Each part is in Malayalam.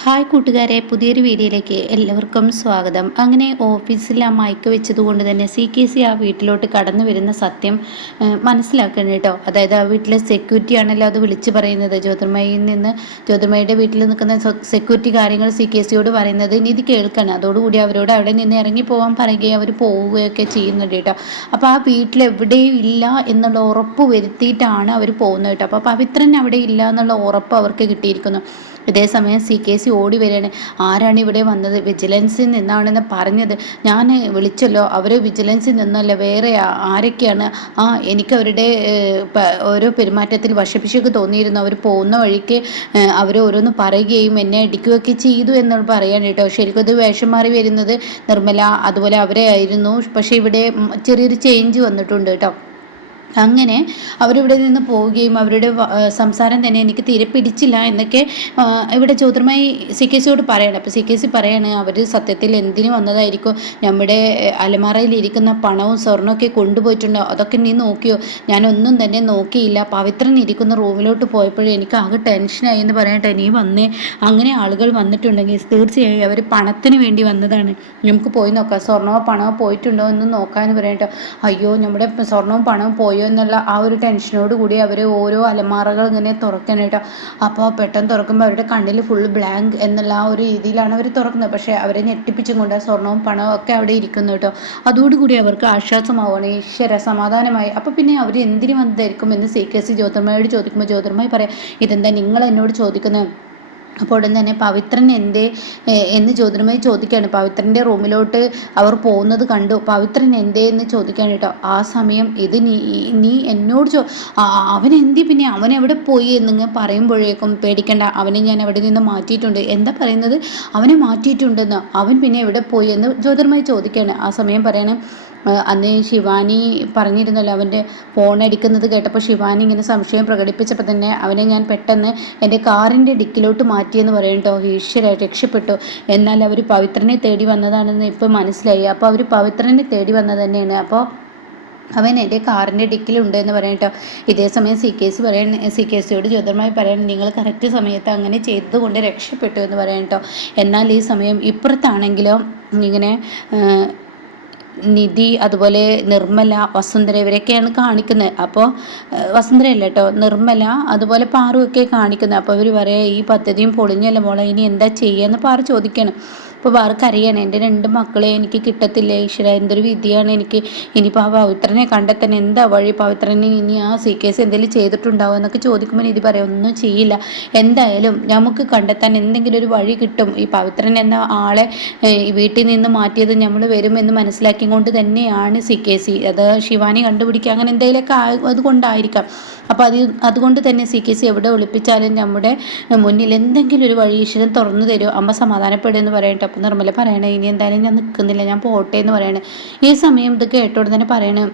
ഹായ് കൂട്ടുകാരെ, പുതിയൊരു വീഡിയോയിലേക്ക് എല്ലാവർക്കും സ്വാഗതം. അങ്ങനെ ഓഫീസിൽ ആ മയക്ക് വെച്ചതുകൊണ്ട് തന്നെ CKC ആ വീട്ടിലോട്ട് കടന്നു വരുന്ന സത്യം മനസ്സിലാക്കണം കേട്ടോ. അതായത് ആ വീട്ടിലെ സെക്യൂരിറ്റി ആണല്ലോ അത് വിളിച്ച് പറയുന്നത്. ജ്യോതിർമയുടെ വീട്ടിൽ നിൽക്കുന്ന സെക്യൂരിറ്റി കാര്യങ്ങൾ CKCയോട് പറയുന്നത്. ഇനി ഇത് കേൾക്കണം. അതോടുകൂടി അവരോട് അവിടെ നിന്ന് ഇറങ്ങി പോകാൻ പറയുകയും അവർ പോവുകയൊക്കെ ചെയ്യുന്നുണ്ട് കേട്ടോ. അപ്പോൾ ആ വീട്ടിൽ എവിടെയും ഇല്ല എന്നുള്ള ഉറപ്പ് വരുത്തിയിട്ടാണ് അവർ പോകുന്നത് കേട്ടോ. അപ്പോൾ പവിത്രൻ അവിടെ ഇല്ല എന്നുള്ള ഉറപ്പ് അവർക്ക് കിട്ടിയിരിക്കുന്നു. ഇതേസമയം CKC ഓടി വരികയാണ്. ആരാണ് ഇവിടെ വന്നത്? വിജിലൻസിൽ നിന്നാണെന്ന് പറഞ്ഞത്. ഞാൻ വിളിച്ചല്ലോ, അവർ വിജിലൻസിൽ നിന്നല്ല, വേറെ ആരൊക്കെയാണ്? എനിക്ക് അവരുടെ ഓരോ പെരുമാറ്റത്തിൽ വശപ്പിച്ചൊക്കെ തോന്നിയിരുന്നു. അവർ പോകുന്ന വഴിക്ക് അവർ ഓരോന്ന് പറയുകയും എന്നെ അടിക്കുകയൊക്കെ ചെയ്തു എന്ന് പറയാൻ കേട്ടോ. ശരിക്കും അത് വേഷം മാറി വരുന്നത് നിർമ്മല അതുപോലെ അവരെ ആയിരുന്നു. പക്ഷേ ഇവിടെ ചെറിയൊരു ചേഞ്ച് വന്നിട്ടുണ്ട് കേട്ടോ. അങ്ങനെ അവരിവിടെ നിന്ന് പോവുകയും അവരുടെ സംസാരം തന്നെ എനിക്ക് തീരെ പിടിച്ചില്ല എന്നൊക്കെ ഇവിടെ ജ്യോതിർമയി CKCയോട് പറയണം. അപ്പോൾ CKC പറയാണ്, അവർ സത്യത്തിൽ എന്തിനു വന്നതായിരിക്കും? നമ്മുടെ അലമാറയിലിരിക്കുന്ന പണവും സ്വർണ്ണമൊക്കെ കൊണ്ടുപോയിട്ടുണ്ടോ? അതൊക്കെ നീ നോക്കിയോ? ഞാനൊന്നും തന്നെ നോക്കിയില്ല. പവിത്രൻ ഇരിക്കുന്ന റൂമിലോട്ട് പോയപ്പോഴേ എനിക്ക് ആകെ ടെൻഷനായി എന്ന് പറയട്ടെ. നീ വന്നേ, അങ്ങനെ ആളുകൾ വന്നിട്ടുണ്ടെങ്കിൽ തീർച്ചയായും അവർ പണത്തിന് വേണ്ടി വന്നതാണ്. നമുക്ക് പോയി നോക്കാം, സ്വർണ്ണമോ പണമോ പോയിട്ടുണ്ടോ എന്ന് നോക്കാമെന്ന് പറയട്ടോ. അയ്യോ, നമ്മുടെ സ്വർണ്ണവും പണവും പോയോ എന്നുള്ള ആ ഒരു ടെൻഷനോട് കൂടി അവർ ഓരോ അലമാറകൾ ഇങ്ങനെ തുറക്കാനായിട്ടോ. അപ്പോൾ പെട്ടെന്ന് തുറക്കുമ്പോൾ അവരുടെ കണ്ണിൽ ഫുൾ ബ്ലാങ്ക് എന്നുള്ള ആ ഒരു രീതിയിലാണ് അവർ തുറക്കുന്നത്. പക്ഷേ അവരെ ഞെട്ടിപ്പിച്ചും കൊണ്ട് സ്വർണവും പണവും ഒക്കെ അവിടെ ഇരിക്കുന്നു കേട്ടോ. അതോടുകൂടി അവർക്ക് ആശ്വാസമാവുകയാണ്. ഈശ്വര, സമാധാനമായി. അപ്പോൾ പിന്നെ അവർ എന്തിനു വന്നതായിരിക്കും എന്ന് CKC ജ്യോതിർമയോട് ചോദിക്കുമ്പോൾ ജ്യോതിർമയി പറയാം, ഇതെന്താ നിങ്ങൾ എന്നോട് ചോദിക്കുന്നത്? അപ്പോൾ ഉടൻ തന്നെ പവിത്രൻ എന്തേ എന്ന് ജ്യോതിർമയി ചോദിക്കുകയാണ്. പവിത്രൻ്റെ റൂമിലോട്ട് അവർ പോകുന്നത് കണ്ടു. പവിത്രൻ എന്തേ എന്ന് ചോദിക്കുകയാണ് കേട്ടോ. ആ സമയം ഇത് നീ എന്നോട് അവൻ എന്തി, പിന്നെ അവൻ എവിടെ പോയി എന്നിങ്ങനെ പറയുമ്പോഴേക്കും പേടിക്കണ്ട, അവനെ ഞാൻ അവിടെ നിന്ന് മാറ്റിയിട്ടുണ്ട്. എന്താ പറയുന്നത്? അവനെ മാറ്റിയിട്ടുണ്ടെന്ന്? അവൻ പിന്നെ എവിടെ പോയി എന്ന് ജ്യോതിർമയി ചോദിക്കുകയാണ്. ആ സമയം പറയണം, അന്ന് ശിവാനി പറഞ്ഞിരുന്നല്ലോ, അവൻ്റെ ഫോൺ അടിക്കുന്നത് കേട്ടപ്പോൾ ശിവാനി ഇങ്ങനെ സംശയം പ്രകടിപ്പിച്ചപ്പോൾ തന്നെ അവനെ ഞാൻ പെട്ടെന്ന് എൻ്റെ കാറിൻ്റെ ഡിക്കിലോട്ട് മാറ്റിയെന്ന് പറയട്ടോ. ഈശ്വര, രക്ഷപ്പെട്ടു. എന്നാൽ അവർ പവിത്രനെ തേടി വന്നതാണെന്ന് ഇപ്പോൾ മനസ്സിലായി. അപ്പോൾ അവർ പവിത്രനെ തേടി വന്നത് തന്നെയാണ്. അപ്പോൾ അവൻ എൻ്റെ കാറിൻ്റെ ഡിക്കിലുണ്ട് എന്ന് പറയട്ടോ. ഇതേസമയം CKCയോട് ജ്യോതിർമയി പറയണം, നിങ്ങൾ കറക്റ്റ് സമയത്ത് അങ്ങനെ ചെയ്തതുകൊണ്ട് രക്ഷപ്പെട്ടു എന്ന് പറയട്ടോ. എന്നാൽ ഈ സമയം ഇപ്പുറത്താണെങ്കിലോ ഇങ്ങനെ നിധി അതുപോലെ നിർമ്മല, വസുന്ധര ഇവരൊക്കെയാണ് കാണിക്കുന്നത്. അപ്പോൾ വസുന്ധരയല്ല കേട്ടോ, നിർമ്മല അതുപോലെ പാറുവൊക്കെ കാണിക്കുന്നത്. അപ്പോൾ അവർ പറയാം, ഈ പദ്ധതിയും പൊളിഞ്ഞല്ല മോളെ, ഇനി എന്താ ചെയ്യുകയെന്ന് പാറു ചോദിക്കണം. അപ്പോൾ പാർക്ക് അറിയണം, എൻ്റെ 2 മക്കളെ എനിക്ക് കിട്ടത്തില്ല ഈശ്വര, എന്തൊരു വിധിയാണ് എനിക്ക്. ഇനിയിപ്പോൾ ആ പവിത്രനെ കണ്ടെത്താൻ എന്താ വഴി? പവിത്രനെ ഇനി ആ CKC എന്തെങ്കിലും ചെയ്തിട്ടുണ്ടാവും എന്നൊക്കെ ചോദിക്കുമ്പോൾ ഇത് പറയാം, ഒന്നും ചെയ്യില്ല, എന്തായാലും നമുക്ക് കണ്ടെത്താൻ എന്തെങ്കിലും ഒരു വഴി കിട്ടും. ഈ പവിത്രൻ എന്ന ആളെ വീട്ടിൽ നിന്ന് മാറ്റിയത് നമ്മൾ വരുമെന്ന് മനസ്സിലാക്കിക്കൊണ്ട് തന്നെയാണ് CKC. അത് ശിവാനി കണ്ടുപിടിക്കുക അങ്ങനെ എന്തെങ്കിലുമൊക്കെ അതുകൊണ്ടായിരിക്കാം. അപ്പോൾ അതുകൊണ്ട് തന്നെ CKC എവിടെ ഒളിപ്പിച്ചാലും നമ്മുടെ മുന്നിൽ എന്തെങ്കിലും ഒരു വഴി ഈശ്വരൻ തുറന്നു തരും, അമ്മ സമാധാനപ്പെടുമെന്ന് പറയട്ടെ. അപ്പം നിർമ്മല പറയണേ, ഇനി എന്തായാലും ഞാൻ നിൽക്കുന്നില്ല, ഞാൻ പോട്ടെ എന്ന് പറയണേ. ഈ സമയം ഇത് കേട്ടോടെ തന്നെ പറയണേ,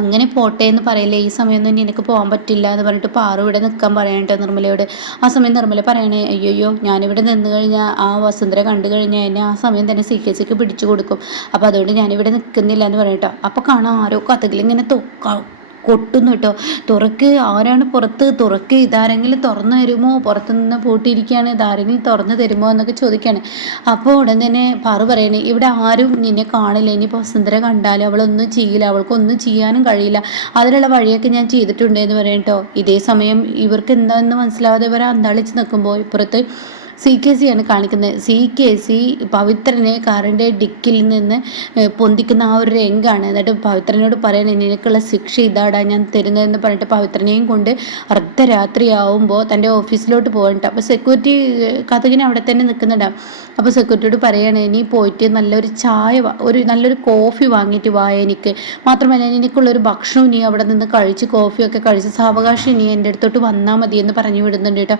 അങ്ങനെ പോട്ടെ എന്ന് പറയില്ലേ, ഈ സമയമൊന്നും എനിക്ക് പോകാൻ പറ്റില്ല എന്ന് പറഞ്ഞിട്ട് പാറു ഇവിടെ നിൽക്കാൻ പറയട്ടെ നിർമ്മലയോട്. ആ സമയം നിർമ്മല പറയണേ, അയ്യോ ഞാനിവിടെ നിന്ന് കഴിഞ്ഞാൽ ആ വസുന്ധര കണ്ടു കഴിഞ്ഞാൽ എന്നെ ആ സമയം തന്നെ CKCക്ക് പിടിച്ചു കൊടുക്കും. അപ്പോൾ അതുകൊണ്ട് ഞാനിവിടെ നിൽക്കുന്നില്ല എന്ന് പറയട്ടോ. അപ്പോൾ കാണാം ആരോ കഥകളിങ്ങനെ കൊട്ടുന്നു കേട്ടോ. തുറക്ക്, ആരാണ് പുറത്ത്? തുറക്ക്, ഇതാരെങ്കിലും തുറന്നു തരുമോ? പുറത്തുനിന്ന് പൂട്ടിയിരിക്കുകയാണ്, ഇതാരെങ്കിലും തുറന്നു തരുമോ എന്നൊക്കെ ചോദിക്കുകയാണ്. അപ്പോൾ ഉടൻ തന്നെ പാറു പറയണേ, ഇവിടെ ആരും നിന്നെ കാണില്ല, ഇനിയിപ്പോൾ വസുന്ധര കണ്ടാലും അവളൊന്നും ചെയ്യില്ല, അവൾക്കൊന്നും ചെയ്യാനും കഴിയില്ല, അതിനുള്ള വഴിയൊക്കെ ഞാൻ ചെയ്തിട്ടുണ്ട് എന്ന് പറയും കേട്ടോ. ഇതേ സമയം ഇവർക്ക് എന്താണെന്ന് മനസ്സിലാവാതെ ഇവർ അന്താളിച്ച് നിൽക്കുമ്പോൾ ഇപ്പുറത്ത് CKC ആണ് കാണിക്കുന്നത്. CKC പവിത്രനെ കാറിൻ്റെ ഡിക്കിൽ നിന്ന് പൊന്തിക്കുന്ന ആ ഒരു രംഗാണ്. എന്നിട്ട് പവിത്രനോട് പറയണേ, നിനക്കുള്ള ശിക്ഷ ഇതാടാ ഞാൻ തരുന്നതെന്ന് പറഞ്ഞിട്ട് പവിത്രനെയും കൊണ്ട് അർദ്ധരാത്രിയാവുമ്പോൾ തൻ്റെ ഓഫീസിലോട്ട് പോകണ്ട. അപ്പോൾ സെക്യൂരിറ്റി കഥകിന് അവിടെ തന്നെ നിൽക്കുന്നുണ്ടാവും. അപ്പോൾ സെക്യൂരിറ്റിയോട് പറയണേ, നീ പോയിട്ട് നല്ലൊരു ചായ നല്ലൊരു കോഫി വാങ്ങിയിട്ട് വാ എനിക്ക്. മാത്രമല്ല എനിക്കുള്ളൊരു ഭക്ഷണവും നീ അവിടെ നിന്ന് കഴിച്ച് കോഫിയൊക്കെ കഴിച്ച് സാവകാശം നീ എൻ്റെ അടുത്തോട്ട് വന്നാൽ മതി എന്ന് പറഞ്ഞു വിടുന്നുണ്ട് കേട്ടോ.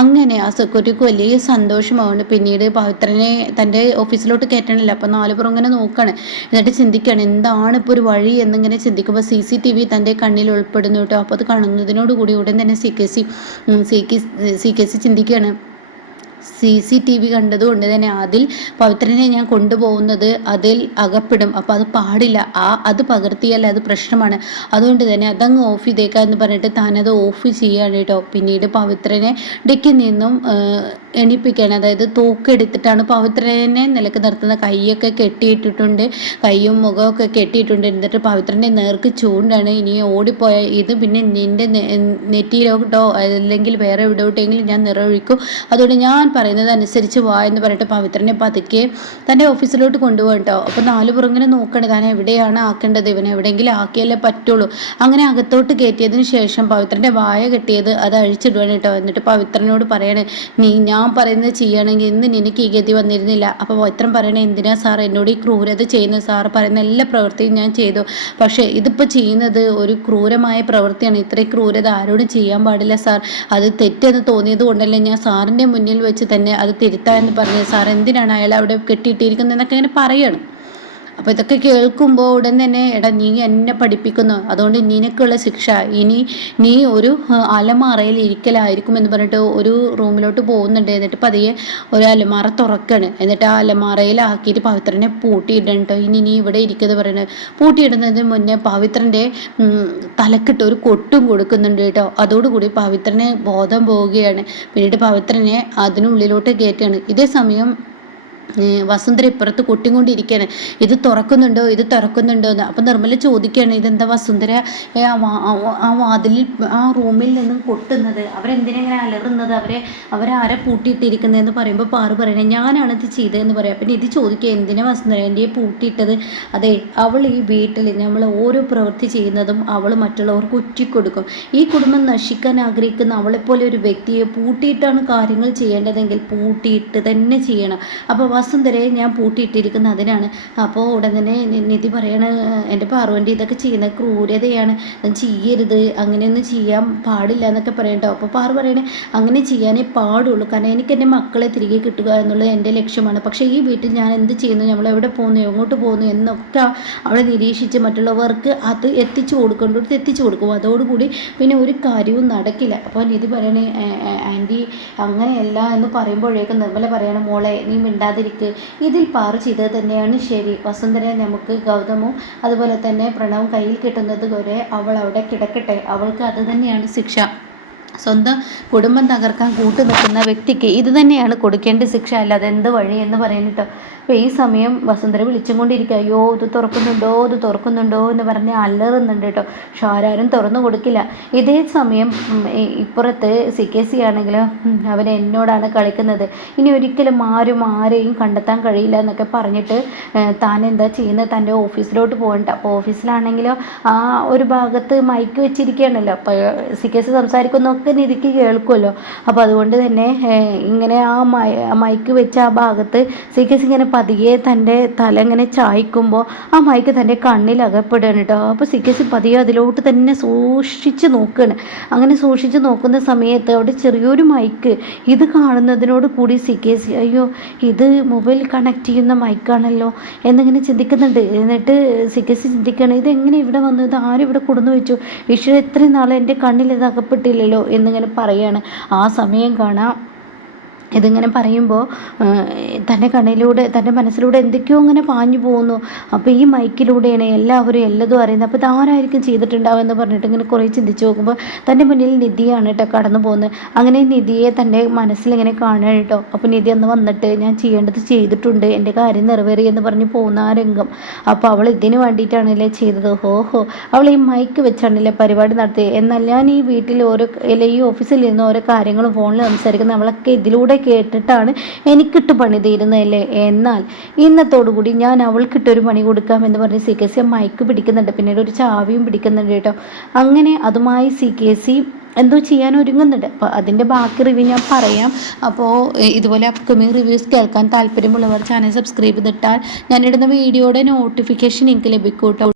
അങ്ങനെ ആ സെക്യൂരിറ്റിക്ക് വലിയ സന്തോഷമാവുന്നുണ്ട്. പിന്നീട് പവിത്രനെ തൻ്റെ ഓഫീസിലോട്ട് കയറ്റണില്ല. അപ്പോൾ 4 പുറം ഇങ്ങനെ നോക്കുകയാണ്. എന്നിട്ട് ചിന്തിക്കുകയാണ്, എന്താണ് ഇപ്പോൾ ഒരു വഴി എന്നിങ്ങനെ ചിന്തിക്കുമ്പോൾ CCTV തൻ്റെ കണ്ണിൽ ഉൾപ്പെടുന്നു കേട്ടോ. അപ്പോൾ അത് കാണുന്നതിനോടുകൂടി ഉടൻ തന്നെ CKC ചിന്തിക്കുകയാണ്, CCTV കണ്ടതുകൊണ്ട് തന്നെ അതിൽ പവിത്രനെ ഞാൻ കൊണ്ടുപോകുന്നത് അതിൽ അകപ്പെടും. അപ്പോൾ അത് പാടില്ല, അത് പകർത്തിയാൽ അത് പ്രശ്നമാണ്. അതുകൊണ്ട് തന്നെ അതങ്ങ് ഓഫ് ചെയ്തേക്കാം എന്ന് പറഞ്ഞിട്ട് താനത് ഓഫ് ചെയ്യുകയാണ് കേട്ടോ. പിന്നീട് പവിത്രനെ ഡെക്കിൽ നിന്നും എണീപ്പിക്കുകയാണ്. അതായത് തൂക്കെടുത്തിട്ടാണ് പവിത്രനെ നിലക്ക് നിർത്തുന്ന. കൈയൊക്കെ കെട്ടിയിട്ടിട്ടുണ്ട്, കൈയും മുഖമൊക്കെ കെട്ടിയിട്ടുണ്ട്. എന്നിട്ട് പവിത്രൻ്റെ നേർക്ക് ചൂണ്ടാണ്, ഇനി ഓടിപ്പോയ ഇത് പിന്നെ നിൻ്റെ നെറ്റിയിലോട്ടോ അല്ലെങ്കിൽ വേറെ എവിടെയോട്ടെങ്കിലും ഞാൻ നിറയൊഴിക്കും, അതുകൊണ്ട് ഞാൻ പറയുന്നത് അനുസരിച്ച് വാ എന്ന് പറഞ്ഞിട്ട് പവിത്രനെ പതുക്കെ തൻ്റെ ഓഫീസിലോട്ട് കൊണ്ടുപോകും കേട്ടോ. അപ്പോൾ നാല് പുറങ്ങനെ നോക്കണേ താൻ എവിടെയാണ് ആക്കേണ്ടത്, ഇവനെ എവിടെയെങ്കിലും ആക്കിയാലേ പറ്റുള്ളൂ. അങ്ങനെ അകത്തോട്ട് കയറ്റിയതിന് ശേഷം പവിത്രൻ്റെ വായ കെട്ടിയത് അത് അഴിച്ചിടുവാണ് കേട്ടോ. എന്നിട്ട് പവിത്രനോട് പറയാണ്, ഞാൻ പറയുന്നത് ചെയ്യുകയാണെങ്കിൽ ഇന്ന് എനിക്ക് ഈ ഗതി വന്നിരുന്നില്ല. അപ്പോൾ പവിത്രൻ പറയണേ, എന്തിനാ സാർ എന്നോട് ഈ ക്രൂരത ചെയ്യുന്നത്? സാറ് പറയുന്ന എല്ലാ പ്രവൃത്തിയും ഞാൻ ചെയ്തു, പക്ഷേ ഇതിപ്പോൾ ചെയ്യുന്നത് ഒരു ക്രൂരമായ പ്രവൃത്തിയാണ്. ഇത്രയും ക്രൂരത ആരോടും ചെയ്യാൻ പാടില്ല സാർ. അത് തെറ്റെന്ന് തോന്നിയത് കൊണ്ടല്ലേ ഞാൻ സാറിൻ്റെ മുന്നിൽ വെച്ച് തന്നെ അത് തിരുത്താമെന്ന് പറഞ്ഞത്. സാർ എന്തിനാണ് അയാൾ അവിടെ കെട്ടിയിട്ടിരിക്കുന്നതെന്നൊക്കെ ഇങ്ങനെ പറയാണ്. അപ്പോൾ ഇതൊക്കെ കേൾക്കുമ്പോൾ ഉടൻ തന്നെ, എടാ നീ എന്നെ പഠിപ്പിക്കുന്നു, അതുകൊണ്ട് നിനക്കുള്ള ശിക്ഷ ഇനി നീ ഒരു അലമാറയിൽ ഇരിക്കലായിരിക്കും എന്ന് പറഞ്ഞിട്ട് ഒരു റൂമിലോട്ട് പോകുന്നുണ്ട്. എന്നിട്ട് പതിയെ ഒരു അലമാറ തുറക്കാണ്. എന്നിട്ട് ആ അലമാറയിലാക്കിയിട്ട് പവിത്രനെ പൂട്ടിയിടണം കേട്ടോ. ഇനി നീ ഇവിടെ ഇരിക്കുന്നത് പറയുന്നത്. പൂട്ടിയിടുന്നതിന് മുന്നേ പവിത്രൻ്റെ തലക്കിട്ട് ഒരു കൊട്ടും കൊടുക്കുന്നുണ്ട് കേട്ടോ. അതോടുകൂടി പവിത്രന് ബോധം പോവുകയാണ്. പിന്നീട് പവിത്രനെ അതിനുള്ളിലോട്ട് കയറ്റുകയാണ്. ഇതേ സമയം വസുന്ധര ഇപ്പുറത്ത് കൊട്ടിക്കൊണ്ടിരിക്കുകയാണ്, ഇത് തുറക്കുന്നുണ്ടോ എന്ന്. അപ്പം നിർമ്മല ചോദിക്കുകയാണ്, ഇതെന്താ വസുന്ധര ആ വാതിലിൽ ആ റൂമിൽ നിന്നും കൊട്ടുന്നത്, അവരെന്തിനെങ്ങനെ അലറുന്നത്, അവരാരെ പൂട്ടിയിട്ടിരിക്കുന്നതെന്ന് പറയുമ്പോൾ പാറു പറയണേ, ഞാനാണിത് ചെയ്തതെന്ന് പറയാം. പിന്നെ ഇത് ചോദിക്കുക, എന്തിനാ വസുന്ധര എൻ്റെ പൂട്ടിയിട്ടത്? അതെ, അവൾ ഈ വീട്ടിൽ നമ്മൾ ഓരോ പ്രവൃത്തി ചെയ്യുന്നതും അവൾ മറ്റുള്ളവർക്ക് ഒറ്റിക്കൊടുക്കും. ഈ കുടുംബം നശിക്കാൻ ആഗ്രഹിക്കുന്ന അവളെപ്പോലെ ഒരു വ്യക്തിയെ പൂട്ടിയിട്ടാണ് കാര്യങ്ങൾ ചെയ്യേണ്ടതെങ്കിൽ പൂട്ടിയിട്ട് തന്നെ ചെയ്യണം. അപ്പോൾ വസുന്ധരയെ ഞാൻ പൂട്ടിയിട്ടിരിക്കുന്ന അതിനാണ്. അപ്പോൾ ഉടൻ തന്നെ നിധി പറയണ, എൻ്റെ പാറുവിൻ്റെ ഇതൊക്കെ ചെയ്യുന്ന ക്രൂരതയാണ്, ചെയ്യരുത്, അങ്ങനെയൊന്നും ചെയ്യാൻ പാടില്ല എന്നൊക്കെ പറയട്ടോ. അപ്പോൾ പാറു പറയണേ, അങ്ങനെ ചെയ്യാനേ പാടുള്ളൂ, കാരണം എനിക്ക് എൻ്റെ മക്കളെ തിരികെ കിട്ടുക എന്നുള്ളത് എൻ്റെ ലക്ഷ്യമാണ്. പക്ഷേ ഈ വീട്ടിൽ ഞാൻ എന്ത് ചെയ്യുന്നു, നമ്മൾ എവിടെ പോകുന്നു, എങ്ങോട്ട് പോകുന്നു എന്നൊക്കെ അവളെ നിരീക്ഷിച്ച് മറ്റുള്ളവർക്ക് അത് എത്തിച്ചു കൊടുക്കും. അതോടുകൂടി പിന്നെ ഒരു കാര്യവും നടക്കില്ല. അപ്പോൾ നിധി പറയണേ, ആൻറ്റി അങ്ങനെയല്ല എന്ന് പറയുമ്പോഴേക്കും നിർമ്മല പറയണം, മോളെ നീ മിണ്ടാതിരിക്കുക, ഇതിൽ പാറു ചെയ്തത് തന്നെയാണ് ശരി. വസുന്ധര നമുക്ക് ഗൗതമും അതുപോലെ തന്നെ പ്രണവും കയ്യിൽ കിട്ടുന്നത് വരെ അവൾ അവിടെ കിടക്കട്ടെ, അവൾക്ക് അത് തന്നെയാണ് ശിക്ഷ. സ്വന്തം കുടുംബം തകർക്കാൻ കൂട്ടുനിൽക്കുന്ന വ്യക്തിക്ക് ഇത് തന്നെയാണ് കൊടുക്കേണ്ട ശിക്ഷ, അല്ലാതെ എന്ത് വഴി എന്ന് പറയുന്നിട്ടോ. അപ്പോൾ ഈ സമയം വസുന്ധര വിളിച്ചും കൊണ്ടിരിക്കുക, അയ്യോ ഇത് തുറക്കുന്നുണ്ടോ എന്ന് പറഞ്ഞ് അലറുന്നുണ്ട് കേട്ടോ. പക്ഷെ ആരും തുറന്നു കൊടുക്കില്ല. ഇതേ സമയം ഇപ്പുറത്ത് CKC ആണെങ്കിലോ, അവൻ എന്നോടാണ് കളിക്കുന്നത്, ഇനി ഒരിക്കലും ആരെയും കണ്ടെത്താൻ കഴിയില്ല എന്നൊക്കെ പറഞ്ഞിട്ട് താൻ എന്താ ചെയ്യുന്നത്, തൻ്റെ ഓഫീസിലോട്ട് പോകണ്ട. അപ്പോൾ ഓഫീസിലാണെങ്കിലോ ആ ഒരു ഭാഗത്ത് മൈക്ക് വെച്ചിരിക്കുകയാണല്ലോ. അപ്പോൾ CKC സംസാരിക്കുന്നൊക്കെ നിധിക്ക് കേൾക്കുമല്ലോ. അപ്പോൾ അതുകൊണ്ട് തന്നെ ഇങ്ങനെ ആ മൈക്ക് വെച്ച ആ ഭാഗത്ത് CKC ഇങ്ങനെ പതിയെ തൻ്റെ തല ഇങ്ങനെ ചായ്ക്കുമ്പോൾ ആ മൈക്ക് തൻ്റെ കണ്ണിൽ അകപ്പെടുകയാണ് കേട്ടോ. അപ്പോൾ CKC പതിയെ അതിലോട്ട് തന്നെ സൂക്ഷിച്ച് നോക്കുകയാണ്. അങ്ങനെ സൂക്ഷിച്ച് നോക്കുന്ന സമയത്ത് അവിടെ ചെറിയൊരു മൈക്ക്, ഇത് കാണുന്നതിനോട് കൂടി CKC അയ്യോ ഇത് മൊബൈൽ കണക്ട് ചെയ്യുന്ന മൈക്കാണല്ലോ എന്നിങ്ങനെ ചിന്തിക്കുന്നുണ്ട്. എന്നിട്ട് CKC ചിന്തിക്കുകയാണ്, ഇതെങ്ങനെ ഇവിടെ വന്നു, ഇത് ആരും ഇവിടെ കൊടുന്നു വെച്ചു, ഈശ്വര ഇത്രയും നാളെ എൻ്റെ കണ്ണിൽ ഇത് അകപ്പെട്ടില്ലല്ലോ എന്നിങ്ങനെ പറയുകയാണ്. ആ സമയം കാണാം ഇതിങ്ങനെ പറയുമ്പോൾ തൻ്റെ കണ്ണിലൂടെ തൻ്റെ മനസ്സിലൂടെ എന്തൊക്കെയോ ഇങ്ങനെ പാഞ്ഞു പോകുന്നു. അപ്പോൾ ഈ മൈക്കിലൂടെയാണ് എല്ലാവരും എല്ലതും അറിയുന്നത്. അപ്പോൾ ഇതാരായിരിക്കും ചെയ്തിട്ടുണ്ടാവുക എന്ന് പറഞ്ഞിട്ട് ഇങ്ങനെ കുറേ ചിന്തിച്ച് നോക്കുമ്പോൾ തൻ്റെ മുന്നിൽ നിധിയാണ് കേട്ടോ കടന്നു പോകുന്നത്. അങ്ങനെ നിധിയെ തൻ്റെ മനസ്സിലിങ്ങനെ കാണുക കേട്ടോ. അപ്പോൾ നിധി അന്ന് വന്നിട്ട് ഞാൻ ചെയ്യേണ്ടത് ചെയ്തിട്ടുണ്ട്, എൻ്റെ കാര്യം നിറവേറി എന്ന് പറഞ്ഞ് പോകുന്ന ആ രംഗം. അപ്പോൾ അവൾ ഇതിന് വേണ്ടിയിട്ടാണല്ലേ ചെയ്തത്, ഓഹോ അവൾ ഈ മൈക്ക് വെച്ചാണല്ലേ പരിപാടി നടത്തി. എന്നാൽ ഞാൻ ഈ വീട്ടിൽ ഈ ഓഫീസിൽ ഇരുന്ന് ഓരോ കാര്യങ്ങളും ഫോണിൽ സംസാരിക്കുന്ന അവളൊക്കെ ഇതിലൂടെ കേട്ടിട്ടാണ് എനിക്കിട്ട് പണി തീരുന്നതല്ലേ. എന്നാൽ ഇന്നത്തോടുകൂടി ഞാൻ അവൾക്കിട്ടൊരു പണി കൊടുക്കാമെന്ന് പറഞ്ഞ് CKC മൈക്ക് പിടിക്കുന്നുണ്ട്, പിന്നീട് ഒരു ചാവിയും പിടിക്കുന്നുണ്ട് കേട്ടോ. അങ്ങനെ അതുമായി CKC എന്തോ ചെയ്യാൻ ഒരുങ്ങുന്നുണ്ട്. അപ്പോൾ അതിൻ്റെ ബാക്കി റിവ്യൂ ഞാൻ പറയാം. അപ്പോൾ ഇതുപോലെ അപ്കമിങ് റിവ്യൂസ് കേൾക്കാൻ താല്പര്യമുള്ളവർ ചാനൽ സബ്സ്ക്രൈബ് ചെയ്തിട്ടാൽ ഞാനിടുന്ന വീഡിയോയുടെ നോട്ടിഫിക്കേഷൻ നിങ്ങൾക്ക് ലഭിക്കും കേട്ടോ.